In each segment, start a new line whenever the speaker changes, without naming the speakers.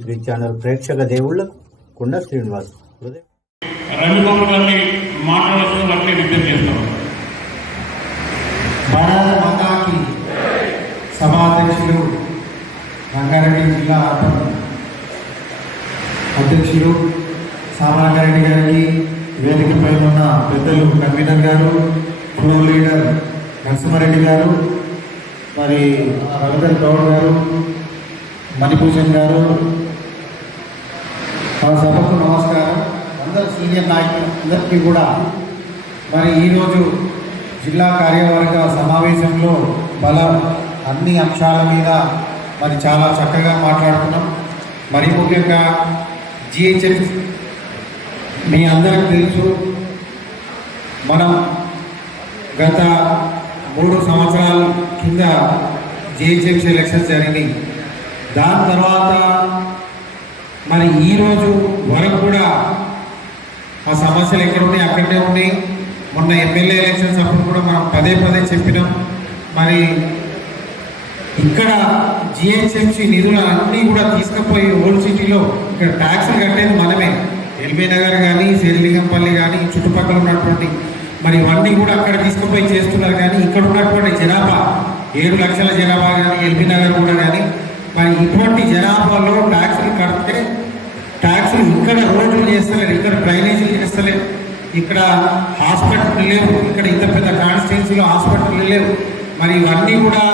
Three channel ప్రేక్షక దేవుళ్ళకు కుండ శ్రీనివాస్
రవిబాబు గారిని మాట్లాడాల్సిన వాటిని విజ్ఞప్తి చేస్తాం.
భారత మాతాకి సభాధ్యక్షులు రంగారెడ్డి జిల్లా అధ్యక్షులు సామరంగారెడ్డి గారికి వేదికపై ఉన్న పెద్దలు కన్వీనర్ గారు ఫ్లోర్ లీడర్ నరసింహారెడ్డి గారు మరి రవీందర్ గౌడ్ గారు మణిభూషణ్ గారు మా సభకు నమస్కారం. అందరు సీనియర్ నాయకులందరికీ కూడా మరి ఈరోజు జిల్లా కార్యవర్గ సమావేశంలో బలం అన్ని అంశాల మీద మరి చాలా చక్కగా మాట్లాడుతున్నాం మరి ముఖ్యంగా జిహెచ్ఎఫ్ మీ అందరికి తెలుసు మనం గత మూడు సంవత్సరాల కింద జిహెచ్ఎఫ్సి ఎలక్షన్స్ జరిగినాయి దాని తర్వాత మరి ఈరోజు వరకు కూడా ఆ సమస్యలు ఎక్కడ ఉన్నాయి అక్కడే ఉన్నాయి. మొన్న ఎమ్మెల్యే ఎలక్షన్స్ అప్పుడు కూడా మనం పదే పదే చెప్పినాం. మరి ఇక్కడ జిహెచ్ఎంసీ నిధులు అన్నీ కూడా తీసుకుపోయి ఓల్డ్ సిటీలో ఇక్కడ ట్యాక్సులు కట్టేది మనమే. ఎల్బీ నగర్ కానీ శేరిలింగంపల్లి కానీ చుట్టుపక్కల ఉన్నటువంటి మరి ఇవన్నీ కూడా అక్కడ తీసుకుపోయి చేస్తున్నారు కానీ ఇక్కడ ఉన్నటువంటి జనాభా ఏడు లక్షల జనాభా కానీ ఎల్బీ నగర్ కూడా కానీ మరి ఇటువంటి జనాభాలో ట్యాక్సులు కడితే ట్యాక్సులు ఇక్కడ రోడ్లు చేస్తలేరు ఇక్కడ డ్రైనేజీలు చేస్తలేరు ఇక్కడ హాస్పిటల్ లేవు ఇక్కడ ఇంత పెద్ద కాన్స్టిట్యున్సీలో హాస్పిటల్ లేవు. మరి ఇవన్నీ కూడా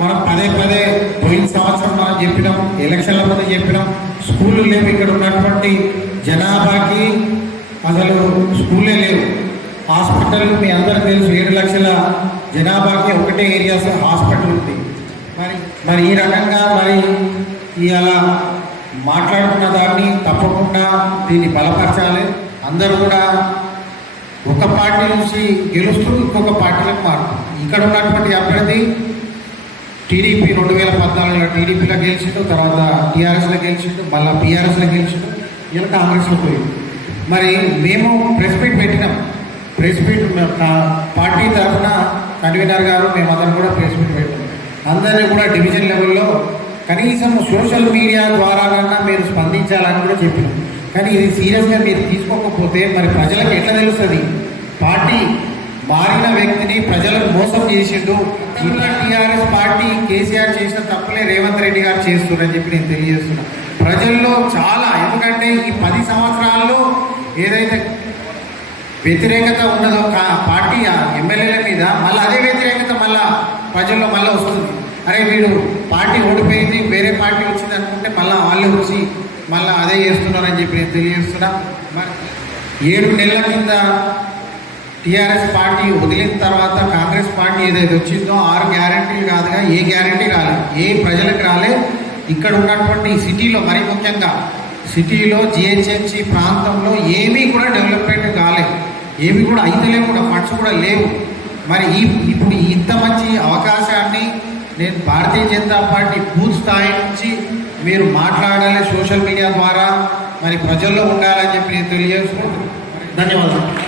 మనం పదే పదే పోయిన సంవత్సరం మనం చెప్పినాం ఎలక్షన్ల ముందు చెప్పినాం స్కూళ్ళు లేవు ఇక్కడ ఉన్నటువంటి జనాభాకి అసలు స్కూలే లేవు. హాస్పిటల్ మీ అందరికీ తెలుసు ఏడు లక్షల జనాభాకి ఒకటే ఏరియాస్ హాస్పిటల్ ఉంది. మరి మరి ఈ రకంగా మరి ఇలా మాట్లాడుకున్న దాన్ని తప్పకుండా దీన్ని బలపరచాలి. అందరూ కూడా ఒక పార్టీ నుంచి గెలుస్తూ ఇంకొక పార్టీలకు మారుతాం ఇక్కడ ఉన్నటువంటి అభ్యర్థి టీడీపీ రెండు వేల పద్నాలుగులో టీడీపీలో గెలిచిండు తర్వాత టీఆర్ఎస్లో గెలిచిండు మళ్ళీ బీఆర్ఎస్లో గెలిచిండు ఇలా కాంగ్రెస్లో పోయింది మరి మేము ప్రెస్ మీట్ పెట్టినాం. ప్రెస్ మీట్ పార్టీ తరఫున కన్వీనర్ గారు మేమందరం కూడా ప్రెస్ మీట్ పెట్టినాం. అందరినీ కూడా డివిజన్ లెవెల్లో కనీసం సోషల్ మీడియా ద్వారానన్నా మీరు స్పందించాలని కూడా చెప్పినాం. కానీ ఇది సీరియస్గా మీరు తీసుకోకపోతే మరి ప్రజలకు ఎట్లా తెలుస్తుంది? పార్టీ మారిన వ్యక్తిని ప్రజలకు మోసం చేసిండు. ఇట్లా టీఆర్ఎస్ పార్టీ కేసీఆర్ చేసిన తప్పులే రేవంత్ రెడ్డి గారు చేస్తున్నారని చెప్పి నేను తెలియజేస్తున్నా. ప్రజల్లో చాలా ఎందుకంటే ఈ పది సంవత్సరాల్లో ఏదైతే వ్యతిరేకత ఉన్నదో పార్టీ ఆ ఎమ్మెల్యేల మీద మళ్ళీ అదే వ్యతిరేకత మళ్ళీ ప్రజల్లో మళ్ళీ వస్తుంది. అరే వీడు పార్టీ ఓడిపోయింది వేరే పార్టీ వచ్చింది అనుకుంటే మళ్ళీ వాళ్ళే వచ్చి మళ్ళీ అదే చేస్తున్నారని చెప్పి నేను తెలియజేస్తున్నా. మరి ఏడు నెలల కింద టీఆర్ఎస్ పార్టీ వదిలిన తర్వాత కాంగ్రెస్ పార్టీ ఏదైతే వచ్చిందో ఆరు గ్యారంటీలు కాదుగా ఏ గ్యారంటీ రాలేదు. ఏ ప్రజలకు రాలే. ఇక్కడ ఉన్నటువంటి సిటీలో మరి ముఖ్యంగా సిటీలో జిహెచ్ఎంసీ ప్రాంతంలో ఏమీ కూడా డెవలప్మెంట్ కాలేదు ఏమీ కూడా అయితలేవు కూడా ఫండ్స్ కూడా లేవు. మరి ఈ ఇప్పుడు ఇంత మంచి అవకాశాన్ని నేను భారతీయ జనతా పార్టీ బూత్ స్థాయి నుంచి మీరు మాట్లాడాలి సోషల్ మీడియా ద్వారా మరి ప్రజల్లో ఉండాలని చెప్పి నేను తెలియజేసుకుంటున్నాను. ధన్యవాదాలు.